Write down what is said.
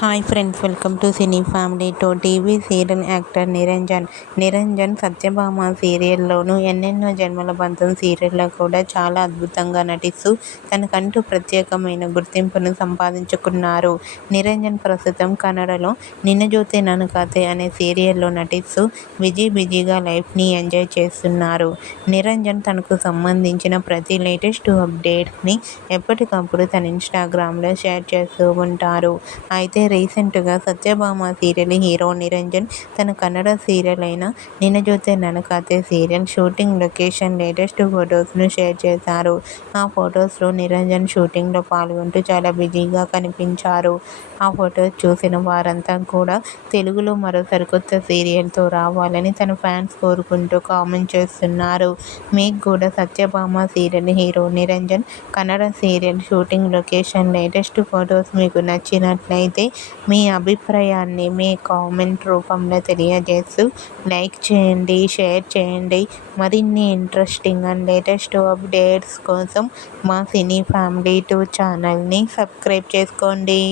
Hi friends, welcome to cine family two. TV serial actor Niranjan Satyabhama సీరియల్లోనూ, ఎన్నెన్నో జన్మల బంధం సీరియల్లో కూడా చాలా అద్భుతంగా నటిస్తూ తనకంటూ ప్రత్యేకమైన గుర్తింపును సంపాదించుకున్నారు. నిరంజన్ ప్రస్తుతం కన్నడలో నిన్ను జోతే నన్ను కాతే అనే సీరియల్లో నటిస్తూ బిజీగా లైఫ్ని ఎంజాయ్ చేస్తున్నారు. నిరంజన్ తనకు సంబంధించిన ప్రతి లేటెస్ట్ అప్డేట్ని ఎప్పటికప్పుడు తన ఇన్స్టాగ్రామ్లో షేర్ చేస్తూ ఉంటారు. అయితే రీసెంట్గా సత్యభామ సీరియల్ హీరో నిరంజన్ తన కన్నడ సీరియల్ అయిన నిన్ను జోతే నన్ను కాతే సీరియల్ షూటింగ్ లొకేషన్ లేటెస్ట్ ఫొటోస్ను షేర్ చేశారు. ఆ ఫొటోస్లో నిరంజన్ షూటింగ్లో పాల్గొంటూ చాలా బిజీగా కనిపించారు. ఆ ఫొటోస్ చూసిన వారంతా కూడా తెలుగులో మరో సరికొత్త సీరియల్తో రావాలని తన ఫ్యాన్స్ కోరుకుంటూ కామెంట్ చేస్తున్నారు. మీకు కూడా Satyabhama serial hero Niranjan Kannada serial shooting location latest photos మీకు నచ్చినట్లయితే మీ అభిప్రాయాన్ని మీ కామెంట్ రూపంలో తెలియజేస్తూ లైక్ చేయండి, షేర్ చేయండి. మరిన్ని ఇంట్రెస్టింగ్ అండ్ లేటెస్ట్ అప్డేట్స్ కోసం మా సినీ ఫ్యామిలీ 2 ఛానల్ని సబ్స్క్రైబ్ చేసుకోండి.